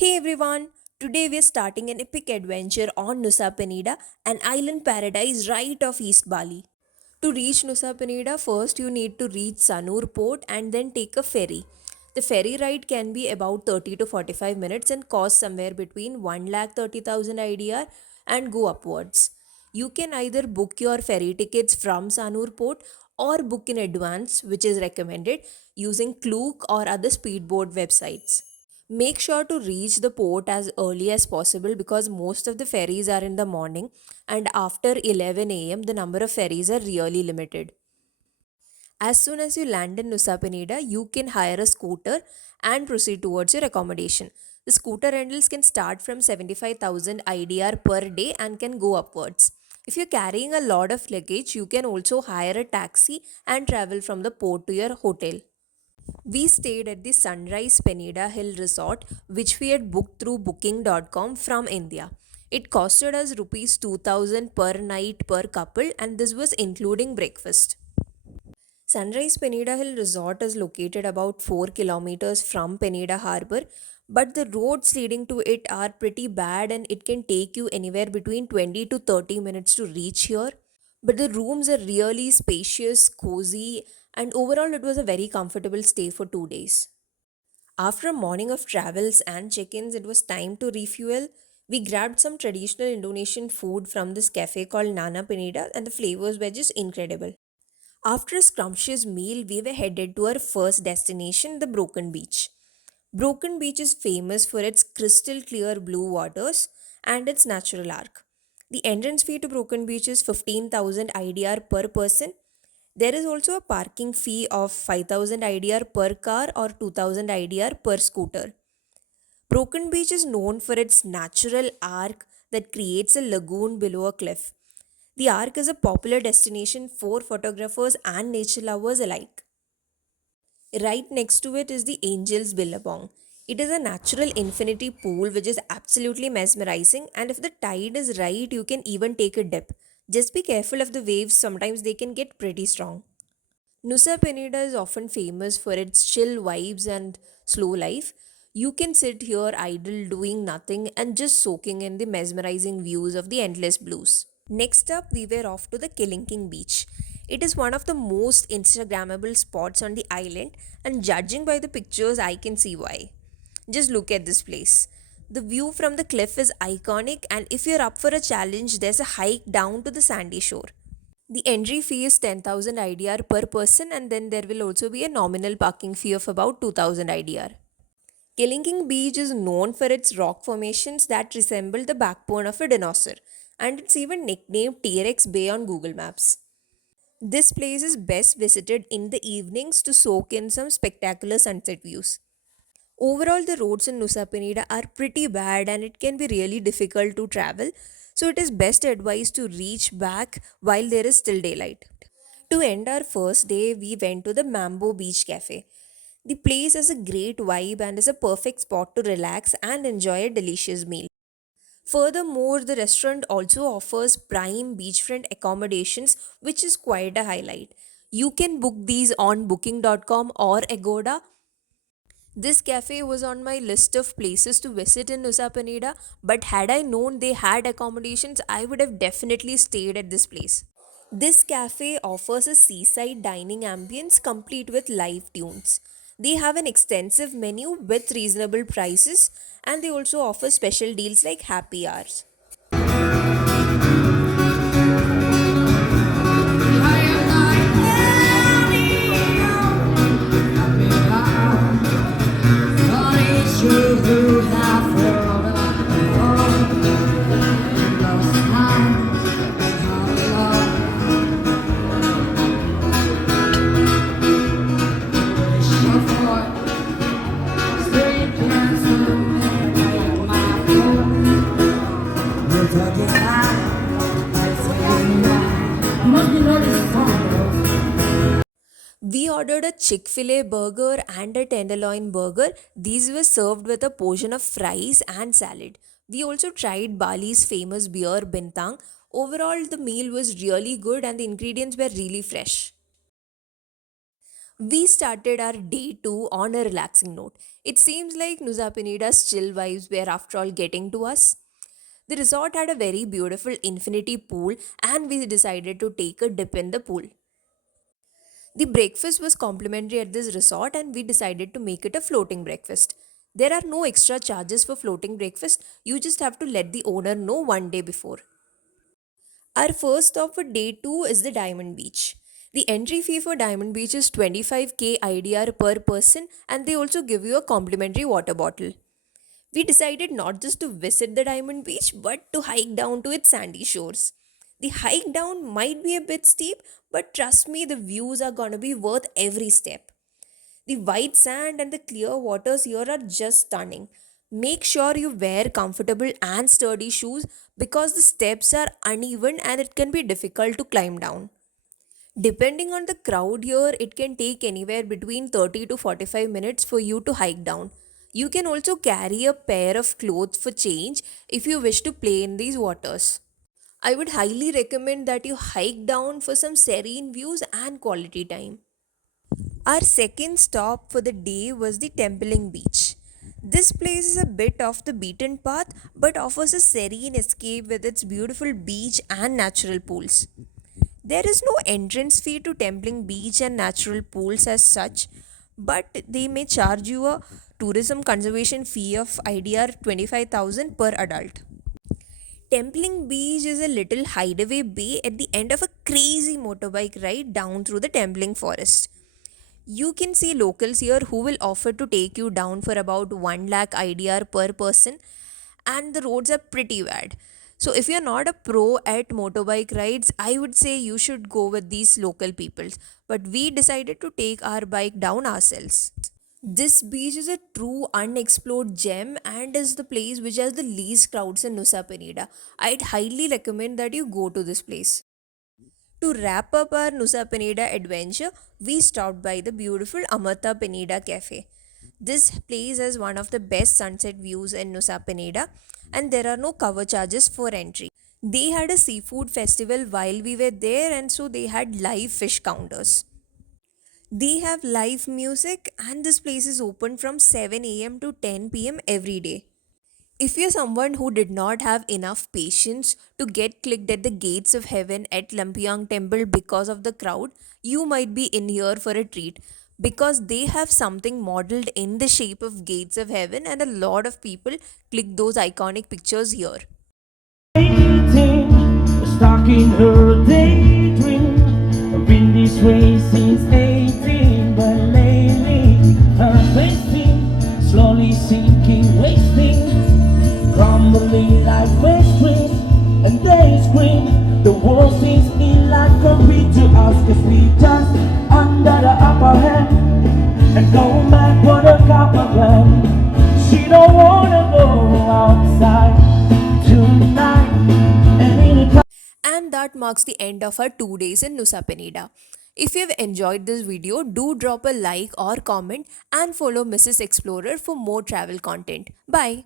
Hey everyone, today we're starting an epic adventure on Nusa Penida, an island paradise right off East Bali. To reach Nusa Penida, first you need to reach Sanur port and then take a ferry. The ferry ride can be about 30 to 45 minutes and cost somewhere between 1,30,000 IDR and go upwards. You can either book your ferry tickets from Sanur port or book in advance, which is recommended, using Klook or other speedboat websites. Make sure to reach the port as early as possible because most of the ferries are in the morning and after 11 am the number of ferries are really limited. As soon as you land in Nusa Penida, you can hire a scooter and proceed towards your accommodation. The scooter rentals can start from 75,000 IDR per day and can go upwards. If you're carrying a lot of luggage, you can also hire a taxi and travel from the port to your hotel. We stayed at the Sunrise Penida Hill Resort, which we had booked through booking.com from India. It costed us rupees 2000 per night per couple, and this was including breakfast. Sunrise Penida Hill Resort is located about 4 kilometers from Penida Harbour, but the roads leading to it are pretty bad and it can take you anywhere between 20 to 30 minutes to reach here. But the rooms are really spacious, cozy, and overall it was a very comfortable stay for 2 days. After a morning of travels and check ins, it was time to refuel. We grabbed some traditional Indonesian food from this cafe called Nana Penida, and the flavors were just incredible. After a scrumptious meal, we were headed to our first destination, the Broken Beach. Broken Beach is famous for its crystal clear blue waters and its natural arc. The entrance fee to Broken Beach is 15,000 IDR per person. There is also a parking fee of 5,000 IDR per car or 2,000 IDR per scooter. Broken Beach is known for its natural arc that creates a lagoon below a cliff. The arc is a popular destination for photographers and nature lovers alike. Right next to it is the Angel's Billabong. It is a natural infinity pool which is absolutely mesmerizing, and if the tide is right, you can even take a dip. Just be careful of the waves, sometimes they can get pretty strong. Nusa Penida is often famous for its chill vibes and slow life. You can sit here idle doing nothing and just soaking in the mesmerizing views of the endless blues. Next up, we were off to the Killing Beach. It is one of the most Instagrammable spots on the island, and judging by the pictures, I can see why. Just look at this place. The view from the cliff is iconic, and if you're up for a challenge, there's a hike down to the sandy shore. The entry fee is 10,000 IDR per person, and then there will also be a nominal parking fee of about 2,000 IDR. Killing Beach is known for its rock formations that resemble the backbone of a dinosaur, and it's even nicknamed T Rex Bay on Google Maps. This place is best visited in the evenings to soak in some spectacular sunset views. Overall, the roads in Nusa Penida are pretty bad and it can be really difficult to travel, so it is best advised to reach back while there is still daylight. To end our first day, we went to the Mambo Beach Cafe. The place has a great vibe and is a perfect spot to relax and enjoy a delicious meal. Furthermore, the restaurant also offers prime beachfront accommodations, which is quite a highlight. You can book these on booking.com or Agoda. This cafe was on my list of places to visit in Nusa Penida, but had I known they had accommodations, I would have definitely stayed at this place. This cafe offers a seaside dining ambience complete with live tunes. They have an extensive menu with reasonable prices, and they also offer special deals like happy hours. We ordered a Chick fil A burger and a tenderloin burger. These were served with a portion of fries and salad. We also tried Bali's famous beer bintang. Overall, the meal was really good and the ingredients were really fresh. We started our day 2 on a relaxing note. It seems like Nusa Penida's chill vibes were after all getting to us. The resort had a very beautiful infinity pool and we decided to take a dip in the pool. The breakfast was complimentary at this resort and we decided to make it a floating breakfast. There are no extra charges for floating breakfast, you just have to let the owner know one day before. Our first stop for day 2 is the Diamond Beach. The entry fee for Diamond Beach is 25k IDR per person and they also give you a complimentary water bottle. We decided not just to visit the Diamond Beach but to hike down to its sandy shores. The hike down might be a bit steep, but trust me, the views are gonna be worth every step. The white sand and the clear waters here are just stunning. Make sure you wear comfortable and sturdy shoes because the steps are uneven and it can be difficult to climb down. Depending on the crowd here, it can take anywhere between 30 to 45 minutes for you to hike down. You can also carry a pair of clothes for change if you wish to play in these waters. I would highly recommend that you hike down for some serene views and quality time. Our second stop for the day was the Templing Beach. This place is a bit off the beaten path but offers a serene escape with its beautiful beach and natural pools. There is no entrance fee to Templing Beach and natural pools as such, but they may charge you a tourism conservation fee of IDR 25,000 per adult. Templing Beach is a little hideaway bay at the end of a crazy motorbike ride down through the Templing forest. You can see locals here who will offer to take you down for about 1 lakh IDR per person, and the roads are pretty bad. So, if you're not a pro at motorbike rides, I would say you should go with these local people. But we decided to take our bike down ourselves. This beach is a true unexplored gem and is the place which has the least crowds in Nusa Penida. I'd highly recommend that you go to this place. To wrap up our Nusa Penida adventure, we stopped by the beautiful Amata Penida Cafe. This place has one of the best sunset views in Nusa Penida and there are no cover charges for entry. They had a seafood festival while we were there and so they had live fish counters. They have live music and this place is open from 7 a.m. to 10 p.m. every day. If you're someone who did not have enough patience to get clicked at the gates of heaven at Lampiang temple because of the crowd, you might be in here for a treat because they have something modeled in the shape of gates of heaven and a lot of people click those iconic pictures here. Waiting, stuck in her daydream. I've been this way since 18, but lately I'm wasting, slowly sinking, wasting, crumbling like waste trees. And they scream, the world seems in like complete to us, cause we just under the upper hand and go back for the copper gun. She don't wanna go outside tonight. And that marks the end of our 2 days in Nusa Penida. If you've enjoyed this video, do drop a like or comment and follow Mrs. Explorer for more travel content. Bye.